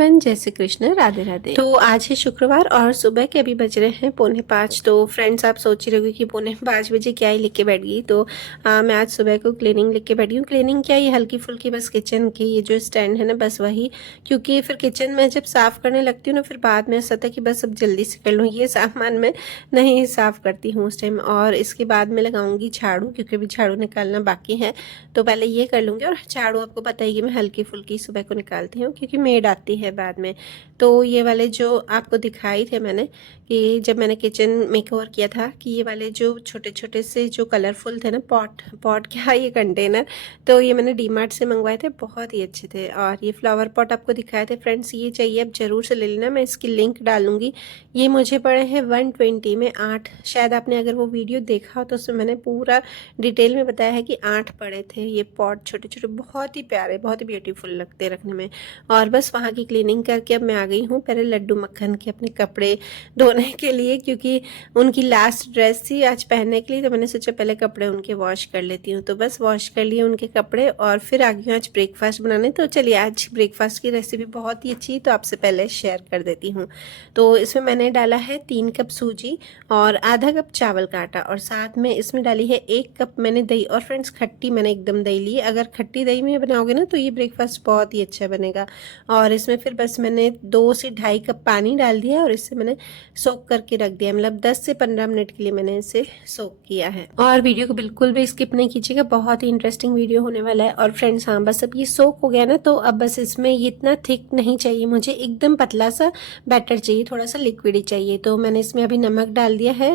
Everyone, जय श्री कृष्ण, राधे राधे। तो आज है शुक्रवार और सुबह के अभी बज रहे हैं 4:45। तो फ्रेंड्स, आप सोच रहे होंगे कि 4:45 क्या ही लेके बैठ गई। तो मैं आज सुबह को क्लीनिंग लेके बैठी हूँ। क्लीनिंग क्या, ये हल्की फुल्की बस किचन की ये जो स्टैंड है ना, बस वही। क्योंकि फिर किचन में जब साफ़ करने लगती हूँ ना, फिर बाद में ऐसा था कि बस अब जल्दी से कर लूँ, ये सामान मैं नहीं साफ़ करती हूँ उस टाइम। और इसके बाद में लगाऊंगी झाड़ू, क्योंकि अभी झाड़ू निकालना बाकी है। तो पहले ये कर लूँगी। और झाड़ू आपको पता है कि मैं हल्की फुल्की सुबह को निकालती हूँ, क्योंकि मेड आती है बाद में। तो ये वाले जो आपको दिखाई थे मैंने, कि जब मैंने किचन मेकओवर किया था, कि ये वाले जो छोटे छोटे से जो कलरफुल थे ना, पॉट क्या ये कंटेनर, तो ये मैंने डीमार्ट से मंगवाए थे, बहुत ही अच्छे थे। और ये फ्लावर पॉट आपको दिखाए थे फ्रेंड्स, ये चाहिए अब ज़रूर से ले लेना, मैं इसकी लिंक डालूंगी। ये मुझे पड़े हैं 120 में 8। शायद आपने अगर वो वीडियो देखा हो तो उसमें मैंने पूरा डिटेल में बताया है कि 8 पड़े थे ये पॉट, छोटे छोटे, बहुत ही प्यारे, बहुत ही ब्यूटीफुल लगते रखने में। और बस वहाँ की क्लीनिंग करके अब मैं आ गई हूँ पहले लड्डू मक्खन के अपने कपड़े धोने के लिए, क्योंकि उनकी लास्ट ड्रेस थी आज पहनने के लिए। तो मैंने सोचा पहले कपड़े उनके वॉश कर लेती हूँ। तो बस वॉश कर लिए उनके कपड़े और फिर आ गई हूँ आज ब्रेकफास्ट बनाने। तो चलिए, आज ब्रेकफास्ट की रेसिपी बहुत ही अच्छी, तो आपसे पहले शेयर कर देती हूँ। तो इसमें मैंने डाला है 3 कप सूजी और आधा कप चावल का आटा, और साथ में इसमें डाली है 1 कप मैंने दही। और फ्रेंड्स, खट्टी मैंने एकदम दही ली, अगर खट्टी दही में बनाओगे ना तो ये ब्रेकफास्ट बहुत ही अच्छा बनेगा। और इसमें फिर बस मैंने 2 से ढाई कप पानी डाल दिया और इससे मैंने सोक करके रख दिया, मतलब 10 से 15 मिनट के लिए मैंने इसे सोक किया है। और वीडियो को बिल्कुल भी स्किप नहीं कीजिएगा, बहुत ही इंटरेस्टिंग वीडियो होने वाला है। और फ्रेंड्स, हाँ, बस अब ये सोक हो गया ना, तो अब बस इसमें ये इतना थिक नहीं चाहिए मुझे, एकदम पतला सा बैटर चाहिए, थोड़ा सा लिक्विड ही चाहिए। तो मैंने इसमें अभी नमक डाल दिया है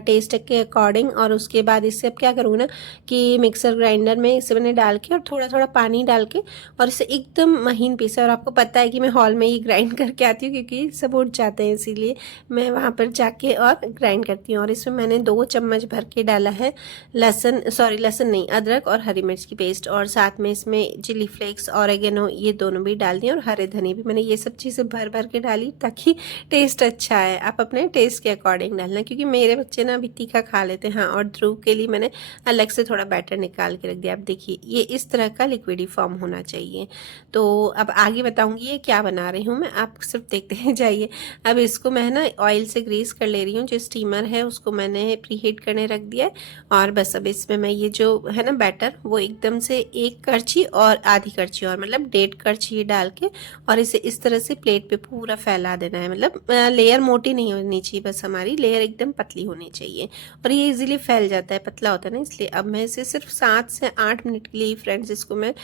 टेस्ट के अकॉर्डिंग। और उसके बाद इससे अब क्या करूँ ना, कि मिक्सर ग्राइंडर में इसे मैंने डाल के और थोड़ा थोड़ा पानी डाल के और इसे एकदम महीन पीसा। और आपको पता है कि मैं हॉल में ही ग्राइंड करके आती हूँ, क्योंकि सब उठ जाते हैं, इसीलिए मैं वहाँ पर जाके और ग्राइंड करती हूँ। और इसमें मैंने 2 चम्मच भर के डाला है लहसुन नहीं, अदरक और हरी मिर्च की पेस्ट। और साथ में इसमें चिली फ्लेक्स, ऑरेगेनो, ये दोनों भी डाल दिए। और हरे धनी भी मैंने ये सब चीज़ें भर भर के डाली, ताकि टेस्ट अच्छा है। आप अपने टेस्ट के अकॉर्डिंग डालना, क्योंकि मेरे बच्चे ना अभी तीखा खा लेते हैं। हाँ, और ध्रुव के लिए मैंने अलग से थोड़ा बैटर निकाल के रख दिया। आप देखिए, ये इस तरह का लिक्विडी फॉर्म होना चाहिए। तो अब आगे बताऊंगी ये क्या बना रही हूँ मैं, आप सिर्फ देखते ही जाइए। अब इसको मैं ना ऑयल से ग्रीस कर ले रही हूँ, जो स्टीमर है उसको मैंने प्री हीट करने रख दिया है। और बस अब इसमें मैं ये जो है ना बैटर, वो एकदम से 1 करछी और आधी करछी, और मतलब 1.5 करछी डाल के और इसे इस तरह से प्लेट पे पूरा फैला देना है। मतलब लेयर मोटी नहीं होनी चाहिए, बस हमारी लेयर एकदम पतली होनी चाहिए। और ये इजीली फैल जाता है, पतला होता है ना, इसलिए अब मैं इसे सिर्फ 7 से 8 मिनट के लिए फ्रेंड्स इसको मैं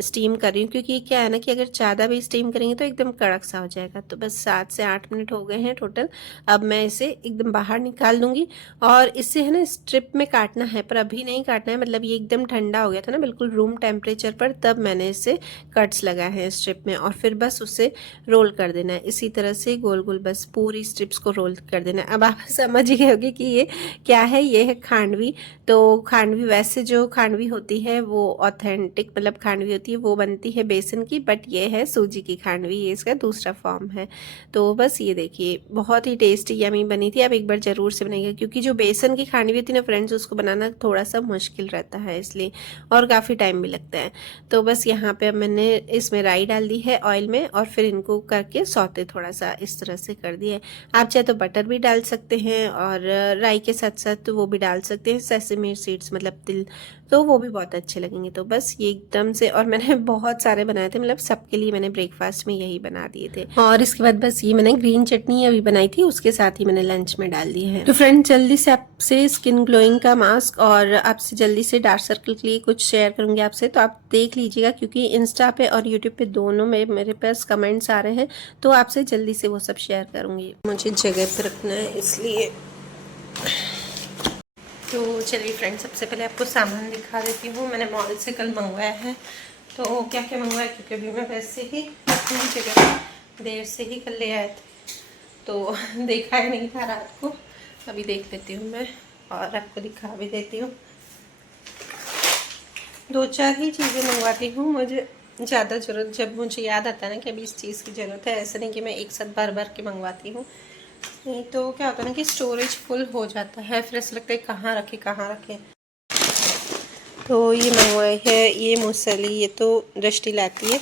स्टीम कर रही हूँ। क्योंकि क्या है ना, कि अगर ज़्यादा भी स्टीम करेंगे तो एकदम कड़क सा हो जाएगा। तो बस 7 से 8 मिनट हो गए हैं टोटल। अब मैं इसे एकदम बाहर निकाल दूंगी। और इससे है ना स्ट्रिप में काटना है, पर अभी नहीं काटना है। मतलब ये एकदम ठंडा हो गया था ना, बिल्कुल रूम टेम्परेचर पर, तब मैंने इसे कट्स लगाए हैं स्ट्रिप में। और फिर बस उसे रोल कर देना है इसी तरह से गोल गोल, बस पूरी स्ट्रिप्स को रोल कर देना है। अब आप समझ गए होंगे कि ये क्या है, ये है खांडवी। तो खांडवी, वैसे जो खांडवी होती है वो ऑथेंटिक मतलब खांडवी होती है, वो बनती है बेसन की, बट ये है सूजी की खांडवी, ये इसका दूसरा फॉर्म है। तो बस ये देखिए, बहुत ही टेस्टी यमी बनी थी। आप एक बार ज़रूर से बनाइएगा, क्योंकि जो बेसन की खांडवी होती है ना फ्रेंड्स, उसको बनाना थोड़ा सा मुश्किल रहता है इसलिए, और काफ़ी टाइम भी लगता है। तो बस यहाँ पे अब मैंने इसमें राई डाल दी है ऑयल में, और फिर इनको करके सौते थोड़ा सा इस तरह से कर दिए। आप चाहे तो बटर भी डाल सकते हैं, और राई के साथ साथ वो भी डाल सकते हैं सेसमी सीड्स, मतलब तिल, तो वो भी बहुत अच्छे लगेंगे। तो बस ये एकदम से, और मैंने बहुत सारे बनाए थे, मतलब सबके लिए मैंने ब्रेकफास्ट में यही बना दिए थे। और इसके बाद बस ये मैंने ग्रीन चटनी अभी बनाई थी, उसके साथ ही मैंने लंच में डाल दी है। तो फ्रेंड, जल्दी से आपसे स्किन ग्लोइंग का मास्क और आपसे जल्दी से डार्क सर्कल के लिए कुछ शेयर करूंगी आपसे, तो आप देख लीजिएगा, क्योंकि इंस्टा पे और यूट्यूब पे दोनों में मेरे पास कमेंट्स आ रहे हैं, तो आपसे जल्दी से वो सब शेयर करूंगी। मुझे जगह पर रखना है इसलिए। तो चलिए फ्रेंड्स, सबसे पहले आपको सामान दिखा देती हूँ। मैंने मॉल से कल मंगवाया है। तो क्या क्या मंगवाया, क्योंकि अभी मैं वैसे ही अपनी जगह देर से ही कल ले आए थे, तो देखा ही नहीं था रात को। अभी देख लेती हूँ मैं और आपको दिखा भी देती हूँ। 2-4 ही चीज़ें मंगवाती हूँ, मुझे ज़्यादा ज़रूरत जब मुझे याद आता है ना कि अभी इस चीज़ की ज़रूरत है। ऐसा नहीं कि मैं एक साथ बार बार के मंगवाती हूँ, नहीं तो क्या होता है ना कि स्टोरेज फुल हो जाता है, फिर ऐसा लगता है कहाँ रखे कहाँ रखे। तो ये मंगवाई है ये मूसली, ये तो दृष्टि लाती है,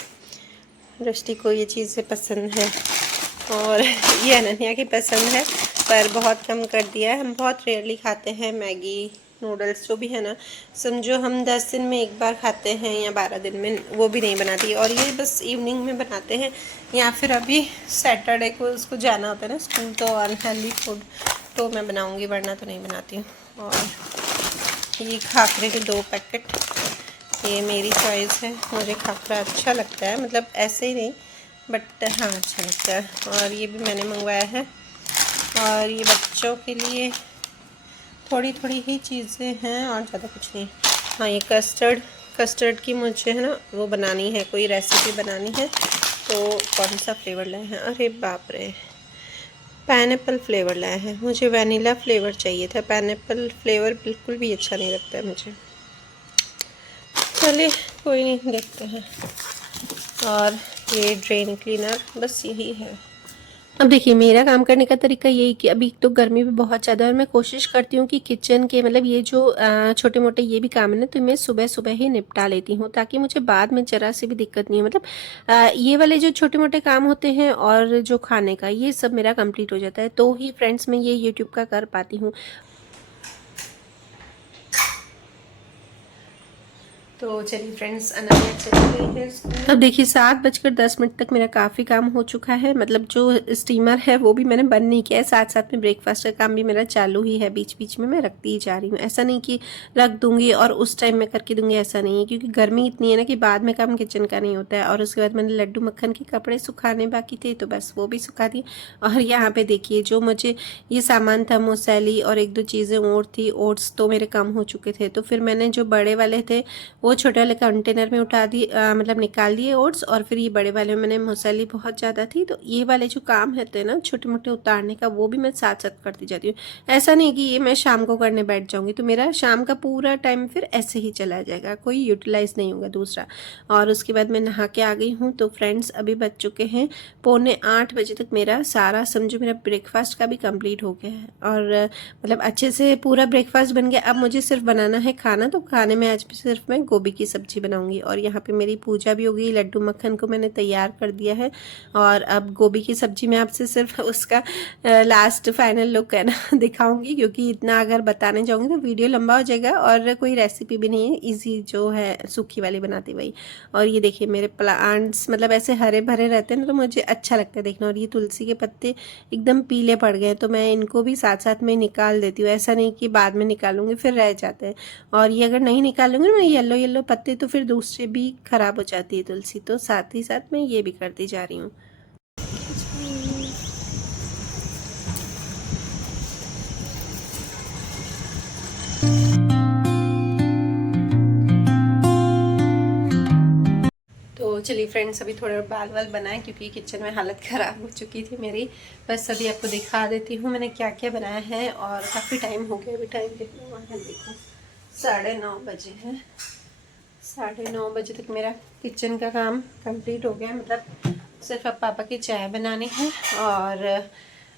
दृष्टि को ये चीज़ें पसंद है और ये अनन्या की पसंद है, पर बहुत कम कर दिया है। हम बहुत रेयरली खाते हैं मैगी नूडल्स, जो भी है ना, समझो हम 10 दिन में एक बार खाते हैं या 12 दिन में, वो भी नहीं बनाती। और ये बस इवनिंग में बनाते हैं, या फिर अभी सैटरडे को उसको जाना होता है ना स्कूल, तो अनहेल्दी फूड तो मैं बनाऊँगी, वरना तो नहीं बनाती हूँ। और ये खाखरे के 2 पैकेट, ये मेरी चॉइस है, मुझे खाखरा अच्छा लगता है, मतलब ऐसे ही नहीं बट हाँ अच्छा लगता है। और ये भी मैंने मंगवाया है। और ये बच्चों के लिए थोड़ी थोड़ी ही चीज़ें हैं और ज़्यादा कुछ नहीं। हाँ, ये कस्टर्ड की मुझे है ना वो बनानी है, कोई रेसिपी बनानी है। तो कौन सा फ्लेवर लाए हैं? अरे बाप रे, पाइनएप्पल फ्लेवर लाए हैं। मुझे वनीला फ्लेवर चाहिए था, पाइनएप्पल फ्लेवर बिल्कुल भी अच्छा नहीं लगता है मुझे। चलिए कोई नहीं, देखते हैं। और ये ड्रेन क्लीनर, बस यही है। अब देखिए, मेरा काम करने का तरीका यही कि अभी तो गर्मी भी बहुत ज़्यादा है और मैं कोशिश करती हूँ कि किचन के मतलब ये जो छोटे मोटे ये भी काम है ना, तो मैं सुबह सुबह ही निपटा लेती हूँ, ताकि मुझे बाद में ज़रा सी भी दिक्कत नहीं है। मतलब ये वाले जो छोटे मोटे काम होते हैं और जो खाने का, ये सब मेरा कंप्लीट हो जाता है, तो ही फ्रेंड्स मैं ये यूट्यूब का कर पाती हूँ। तो चलिए फ्रेंड्स, अनन्या चली गई है स्कूल। अब देखिए 7:10 तक मेरा काफ़ी काम हो चुका है। मतलब जो स्टीमर है वो भी मैंने बंद नहीं किया है, साथ साथ में ब्रेकफास्ट का काम भी मेरा चालू ही है, बीच बीच में मैं रखती ही जा रही हूँ। ऐसा नहीं कि रख दूंगी और उस टाइम में करके दूंगी, ऐसा नहीं है, क्योंकि गर्मी इतनी है ना कि बाद में काम किचन का नहीं होता है। और उसके बाद मैंने लड्डू मक्खन के कपड़े सुखाने बाकी थे, तो बस वो भी सुखा दिए। और यहाँ पे देखिए, जो मुझे ये सामान था, मोसैली और 1-2 चीज़ें और थी, ओट्स तो मेरे कम हो चुके थे, तो फिर मैंने जो बड़े वाले थे वो छोटे वाले कंटेनर में उठा दी, मतलब निकाल दिए ओट्स। और फिर ये बड़े वाले में मैंने मसाली बहुत ज़्यादा थी, तो ये वाले जो काम होते हैं ना छोटे मोटे उतारने का, वो भी मैं साथ साथ करती जाती हूँ। ऐसा नहीं कि ये मैं शाम को करने बैठ जाऊँगी, तो मेरा शाम का पूरा टाइम फिर ऐसे ही चला जाएगा, कोई यूटिलाइज़ नहीं होगा दूसरा। और उसके बाद मैं नहा के आ गई हूँ। तो फ्रेंड्स, अभी बज चुके हैं 7:45 बजे तक मेरा सारा समझो मेरा ब्रेकफास्ट का भी कंप्लीट हो गया है। और मतलब अच्छे से पूरा ब्रेकफास्ट बन गया। अब मुझे सिर्फ बनाना है खाना, तो खाने में आज भी सिर्फ मैं गोभी की सब्जी बनाऊंगी। और यहाँ पे मेरी पूजा भी हो गई, लड्डू मक्खन को मैंने तैयार कर दिया है। और अब गोभी की सब्जी में आपसे सिर्फ उसका लास्ट फाइनल लुक है ना दिखाऊंगी, क्योंकि इतना अगर बताने जाऊंगी तो वीडियो लंबा हो जाएगा और कोई रेसिपी भी नहीं है, इजी जो है सूखी वाली बनाती वही। और ये देखिए मेरे प्लांट्स मतलब ऐसे हरे भरे रहते हैं ना, तो मुझे अच्छा लगता है देखना। और ये तुलसी के पत्ते एकदम पीले पड़ गए, तो मैं इनको भी साथ साथ में निकाल देती हूँ, ऐसा नहीं कि बाद में निकालूंगी फिर रह जाते हैं। और ये अगर नहीं निकालूंगी ना येलो येलो पत्ते, तो फिर दूसरे भी खराब हो जाती है तुलसी, तो साथ ही साथ मैं ये भी करती जा रही हूँ। तो चलिए फ्रेंड्स, अभी थोड़ा बाल वाल बनाए, क्योंकि किचन में हालत ख़राब हो चुकी थी मेरी। बस अभी आपको दिखा देती हूँ मैंने क्या क्या बनाया है। और काफ़ी टाइम हो गया, अभी टाइम कितना हुआ है देखो, 9:30 बजे है। 9:30 बजे तक मेरा किचन का काम कंप्लीट हो गया है। मतलब सिर्फ अब पापा की चाय बनानी है और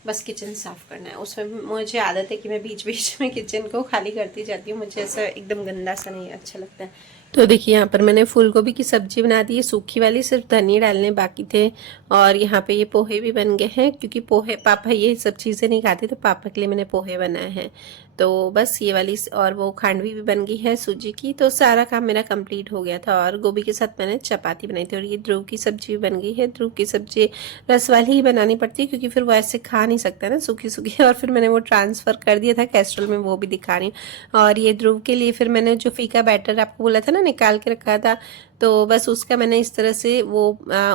बस किचन साफ़ करना है। उसमें मुझे आदत है कि मैं बीच बीच में किचन को खाली करती जाती हूँ, मुझे ऐसा एकदम गंदा सा नहीं अच्छा लगता है। तो देखिए, यहाँ पर मैंने फूल गोभी की सब्जी बना दी है, सूखी वाली, सिर्फ धनिया डालने बाकी थे। और यहाँ पे ये पोहे भी बन गए हैं, क्योंकि पोहे पापा ये सब चीज़ें नहीं खाते, तो पापा के लिए मैंने पोहे बनाए हैं। तो बस ये वाली, और वो खांडवी भी बन गई है सूजी की। तो सारा काम मेरा कंप्लीट हो गया था। और गोभी के साथ मैंने चपाती बनाई थी। और ये ध्रुव की सब्जी भी बन गई है। ध्रुव की सब्जी रस वाली ही बनानी पड़ती है, क्योंकि फिर वो ऐसे खा नहीं सकता ना सूखी सूखी। और फिर मैंने वो ट्रांसफ़र कर दिया था कैस्ट्रोल में, वो भी दिखा रही हूँ। और ये ध्रुव के लिए फिर मैंने जो फीका बैटर आपको बोला था ना निकाल के रखा था, तो बस उसका मैंने इस तरह से वो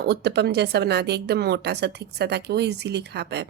उत्तपम जैसा बना दिया, एकदम मोटा सा थिक सा, ताकि वो इजीली खा पाए।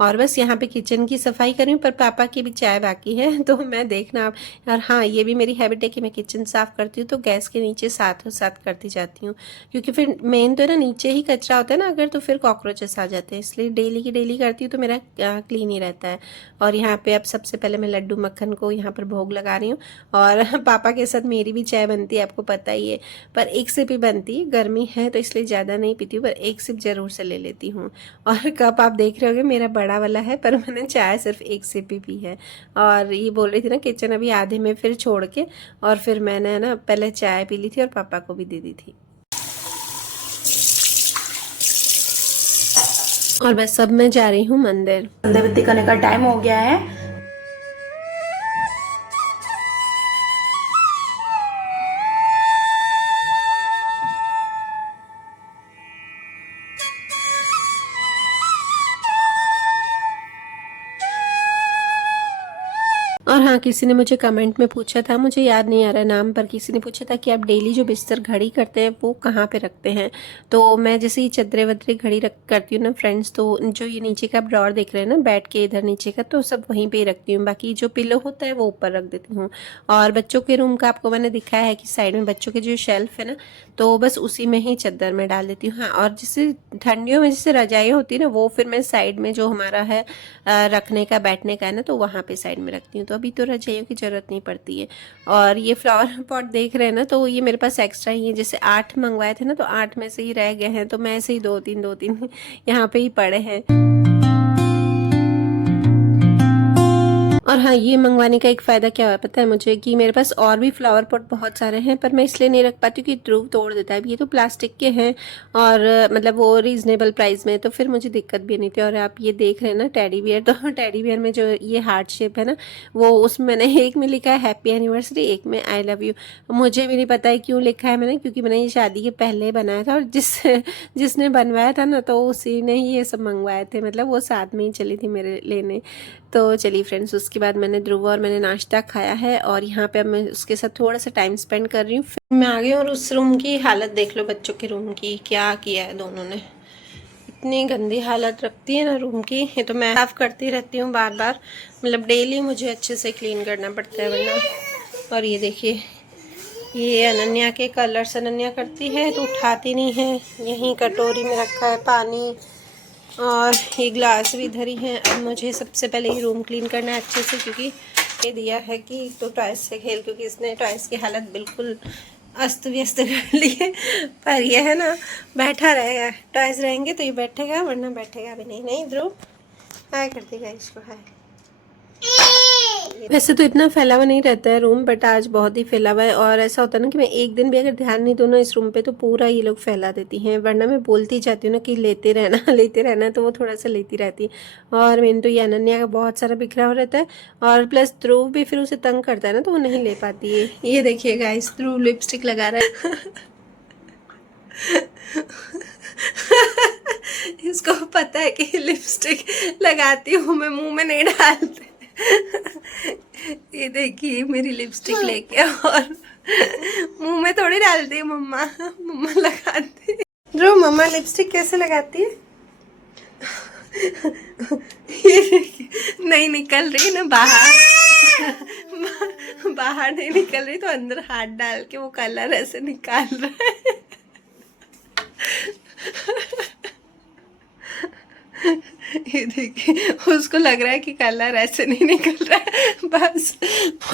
और बस यहाँ पे किचन की सफाई कर रही हूँ, पर पापा की भी चाय बाकी है, तो मैं देखना आप। और हाँ, ये भी मेरी हैबिट है कि मैं किचन साफ़ करती हूँ तो गैस के नीचे साथ साथ करती जाती हूँ, क्योंकि फिर मेन तो है ना नीचे ही कचरा होता है ना अगर, तो फिर कॉकरोचेस आ जाते हैं, इसलिए डेली की डेली करती हूँ तो मेरा क्लीन ही रहता है। और यहाँ पे अब सबसे पहले मैं लड्डू मक्खन को यहाँ पर भोग लगा रही हूँ। और पापा के साथ मेरी भी चाय बनती है, आपको पता ही है, पर एक सिप ही बनती है, गर्मी है तो इसलिए ज़्यादा नहीं पीती हूँ, पर एक सिप ज़रूर से ले लेती हूँ। और कप आप देख रहे होगे मेरा बड़ा वाला है, पर मैंने चाय सिर्फ एक सिप ही पी है। और ये बोल रही थी ना किचन अभी आधे में फिर छोड़ के, और फिर मैंने ना पहले चाय पी ली थी और पापा को भी दे दी थी। और बस अब मैं जा रही हूँ मंदिर। संध्या वित्ती करने का टाइम हो गया है। और हाँ, किसी ने मुझे कमेंट में पूछा था, मुझे याद नहीं आ रहा नाम, पर किसी ने पूछा था कि आप डेली जो बिस्तर घड़ी करते हैं वो कहाँ पे रखते हैं। तो मैं जैसे ही चदरे वदरे घड़ी रख करती हूँ ना फ्रेंड्स, तो जो ये नीचे का ड्रॉर देख रहे हैं ना बेड के इधर नीचे का, तो सब वहीं पे ही रखती हूँ। बाकी जो पिलो होता है वो ऊपर रख देती हूँ। और बच्चों के रूम का आपको मैंने दिखाया है कि साइड में बच्चों के जो शेल्फ है ना, तो बस उसी में ही चद्दर में डाल देती हूँ। हाँ, और जैसे ठंडियों में जैसे रजाई होती है ना, वो फिर मैं साइड में जो हमारा है रखने का बैठने का है ना, तो वहाँ पे साइड में रखती हूँ। तो अभी तो रजाइयों की ज़रूरत नहीं पड़ती है। और ये फ्लावर पॉट देख रहे हैं ना, तो ये मेरे पास एक्स्ट्रा ही है। जैसे 8 मंगवाए थे ना, तो 8 में से ही रह गए हैं, तो मैं ऐसे ही 2-3 यहाँ पे ही पड़े हैं। और हाँ, ये मंगवाने का एक फ़ायदा क्या हुआ पता है मुझे, कि मेरे पास और भी फ्लावर पॉट बहुत सारे हैं, पर मैं इसलिए नहीं रख पाती हूँ कि ध्रुव तोड़ देता है। ये तो प्लास्टिक के हैं और मतलब वो रीज़नेबल प्राइस में, तो फिर मुझे दिक्कत भी नहीं थी। और आप ये देख रहे हैं ना टेडी बियर, तो टेडी बियर में जो ये हार्ट शेप है ना, वो उसमें मैंने एक में लिखा है हैप्पी एनिवर्सरी, एक में आई लव यू। मुझे भी नहीं पता है क्यों लिखा है मैंने, क्योंकि मैंने ये शादी के पहले बनाया था, और जिसने बनवाया था ना, तो उसी ने ही ये सब मंगवाए थे। मतलब वो साथ में ही चली थी मेरे लेने। तो चलिए फ्रेंड्स, उसके बाद मैंने ध्रुव और मैंने नाश्ता खाया है, और यहाँ पे अब मैं उसके साथ थोड़ा सा टाइम स्पेंड कर रही हूँ। फिर मैं आ गई, और उस रूम की हालत देख लो, बच्चों के रूम की क्या किया है दोनों ने। इतनी गंदी हालत रखती है ना रूम की। ये तो मैं साफ करती रहती हूँ बार बार, मतलब डेली मुझे अच्छे से क्लीन करना पड़ता है वरना। और ये देखिए, ये अनन्या के कलर्स अनन्या करती है तो उठाती नहीं है। यहीं कटोरी में रखा है पानी, और ये ग्लास भी धरी है। अब मुझे सबसे पहले ये रूम क्लीन करना है अच्छे से, क्योंकि ये दिया है कि तो टॉयस से खेल, क्योंकि इसने टॉयस की हालत बिल्कुल अस्त व्यस्त कर ली है। पर ये है ना, बैठा रहेगा, टॉयस रहेंगे तो ये बैठेगा, वरना बैठेगा भी नहीं। नहीं ध्रुव, हाय कर देगा इसको, हाय। वैसे तो इतना फैला हुआ नहीं रहता है रूम, बट आज बहुत ही फैला हुआ है। और ऐसा होता है ना कि मैं एक दिन भी अगर ध्यान नहीं दूँ ना इस रूम पे, तो पूरा ये लोग फैला देती हैं। वरना मैं बोलती जाती हूँ ना कि लेते रहना लेते रहना, तो वो थोड़ा सा लेती रहती है। और मैंने तो ये अनन्या का बहुत सारा बिखरा हुआ रहता है, और प्लस ध्रुव भी फिर उसे तंग करता है ना, तो वो नहीं ले पाती है। ये देखिए गाइस, ध्रुव लिपस्टिक लगा रहा है। इसको पता है कि लिपस्टिक लगाती हूँ मैं, मुंह में नहीं डालते। ये देखिए मेरी लिपस्टिक लेके, और मुंह में थोड़ी डालती है मम्मा, मम्मा लगाती है। ध्रुव, मम्मा लिपस्टिक कैसे लगाती है? ये नहीं निकल रही ना बाहर, बाहर नहीं निकल रही, तो अंदर हाथ डाल के वो कलर ऐसे निकाल रहा है। ये देखिए, उसको लग रहा है कि कलर ऐसे नहीं निकल रहा है बस।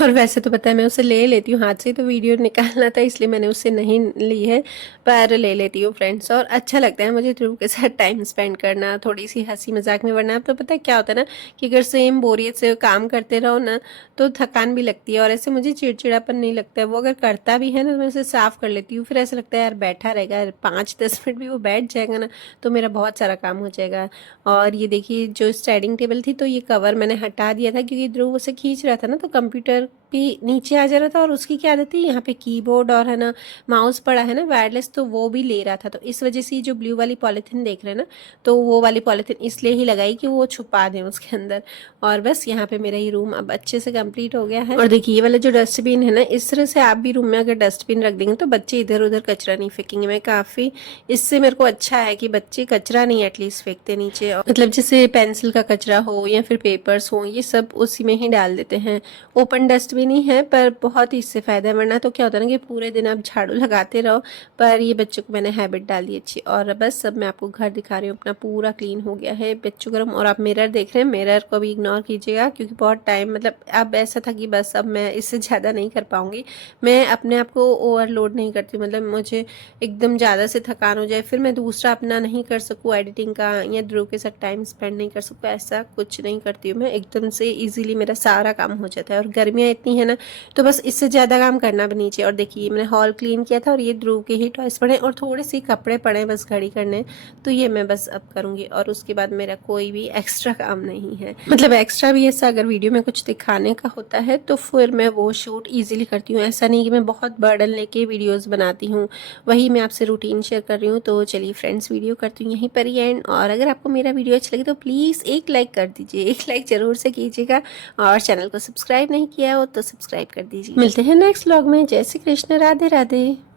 और वैसे तो पता है मैं उसे ले लेती हूँ हाथ से, तो वीडियो निकालना था इसलिए मैंने उससे नहीं ली है, पर ले लेती हूँ फ्रेंड्स। और अच्छा लगता है मुझे ध्रुव के साथ टाइम स्पेंड करना, थोड़ी सी हंसी मजाक में। वरना तो पता है क्या होता है ना, कि अगर सेम बोरियत से काम करते रहो ना, तो थकान भी लगती है, और ऐसे मुझे चिड़चिड़ापन नहीं लगता है। वो अगर करता भी है ना, तो मैं उसे साफ कर लेती हूँ। फिर ऐसा लगता है यार बैठा रहेगा 5-10 मिनट भी वो बैठ जाएगा ना, तो मेरा बहुत सारा काम हो जाएगा। और ये देखिए, जो स्टडिंग टेबल थी, तो ये कवर मैंने हटा दिया था, क्योंकि ध्रुव उसे खींच रहा था ना, तो कंप्यूटर भी नीचे आ जा रहा था। और उसकी क्या आदत थी, यहाँ पे कीबोर्ड और है ना माउस पड़ा है ना वायरलेस, तो वो भी ले रहा था। तो इस वजह से जो ब्लू वाली पॉलीथीन देख रहे हैं ना, तो वो वाली पॉलीथीन इसलिए ही लगाई कि वो छुपा दें उसके अंदर। और बस यहाँ पे मेरा ये रूम अब अच्छे से कंप्लीट हो गया है। और देखिए, ये वाला जो डस्टबिन है ना, इस तरह से आप भी रूम में अगर डस्टबिन रख देंगे, तो बच्चे इधर उधर कचरा नहीं फेंकेंगे। मैं काफ़ी इससे मेरे को अच्छा है कि बच्चे कचरा नहीं एटलीस्ट फेंकते नीचे। मतलब जैसे पेंसिल का कचरा हो या फिर पेपर्स हो, ये सब उसी में ही डाल देते हैं। ओपन डस्टबिन ही है, पर बहुत ही इससे फ़ायदा है। वरना तो क्या होता है ना, कि पूरे दिन आप झाड़ू लगाते रहो। पर ये बच्चों को मैंने हैबिट डाल दी अच्छी। और बस अब मैं आपको घर दिखा रही हूँ अपना, पूरा क्लीन हो गया है बच्चों का रूम। और आप मिरर देख रहे हैं, मिरर को भी इग्नोर कीजिएगा, क्योंकि बहुत टाइम, मतलब अब ऐसा था कि बस अब मैं इससे ज़्यादा नहीं कर पाऊँगी। मैं अपने आप को ओवरलोड नहीं करती, मतलब मुझे एकदम ज़्यादा से थकान हो जाए, फिर मैं दूसरा अपना नहीं कर सकूँ एडिटिंग का, या ध्रुव के साथ टाइम टाइम स्पेंड नहीं कर सकूँ, ऐसा कुछ नहीं करती हूँ मैं। एकदम से इजीली मेरा सारा काम हो जाता है, और गर्मियाँ इतनी है ना तो बस इससे ज़्यादा काम करना भी नहीं चाहिए। और देखिए मैंने हॉल क्लीन किया था, और ये ध्रुव के ही टॉयस पड़े और थोड़े से कपड़े पड़े बस घड़ी करने, तो ये मैं बस अब करूँगी। और उसके बाद मेरा कोई भी एक्स्ट्रा काम नहीं है, मतलब एक्स्ट्रा भी ऐसा अगर वीडियो में कुछ दिखाने का होता है तो फिर मैं वो शूट ईजिली करती हूँ। ऐसा नहीं कि मैं बहुत बर्डन लेके वीडियोज़ बनाती हूँ, वही मैं आपसे रूटीन शेयर कर रही हूँ। तो चलिए फ्रेंड्स, वीडियो करती हूँ यहीं पर ही एंड। और अगर आपको मेरा वीडियो अच्छा लगे तो प्लीज़ एक लाइक कर दीजिए, एक लाइक ज़रूर से कीजिएगा, और चैनल को सब्सक्राइब नहीं किया हो तो सब्सक्राइब कर दीजिए। मिलते हैं नेक्स्ट व्लॉग में। जय श्री कृष्ण, राधे राधे।